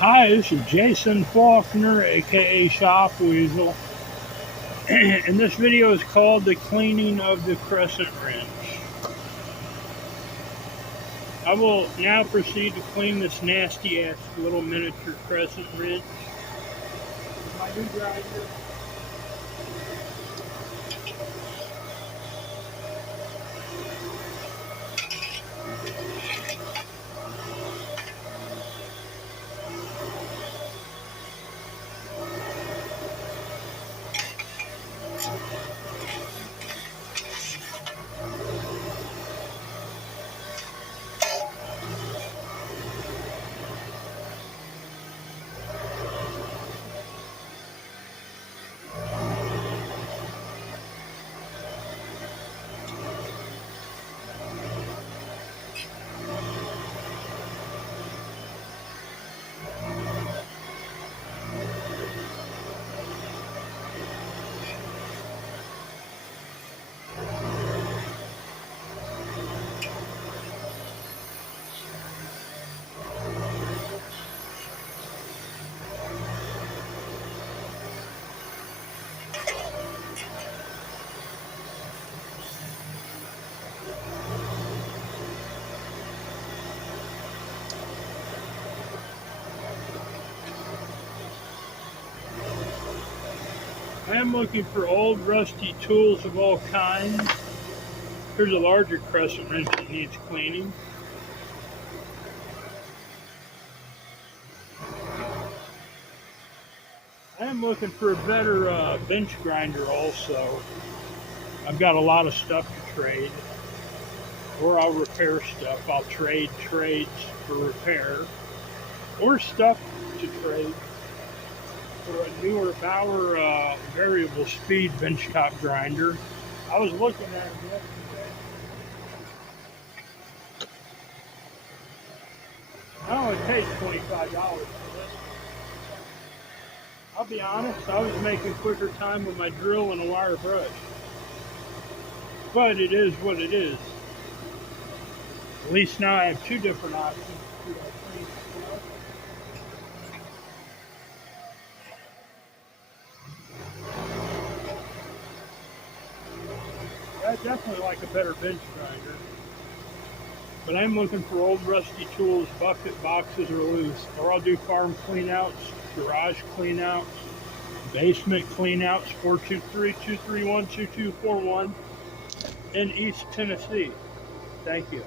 Hi, this is Jason Faulkner, aka Shop Weasel, and this video is called The Cleaning of the Crescent Wrench. I will now proceed to clean this nasty ass little miniature crescent wrench with my new grinder. I am looking for old rusty tools of all kinds. Here's a larger crescent wrench that needs cleaning. I am looking for a better bench grinder also. I've got a lot of stuff to trade, or I'll repair stuff. I'll trade trades for repair, or stuff to trade for a newer Bauer variable speed benchtop grinder. I was looking at it yesterday. I only paid $25 for this. I'll be honest, I was making quicker time with my drill and a wire brush. But it is what it is. At least now I have two different options to clean stuff. I definitely like a better bench grinder. But I'm looking for old rusty tools, bucket boxes, or loose. Or I'll do farm cleanouts, garage cleanouts, basement cleanouts, 423-231-2241 in East Tennessee. Thank you.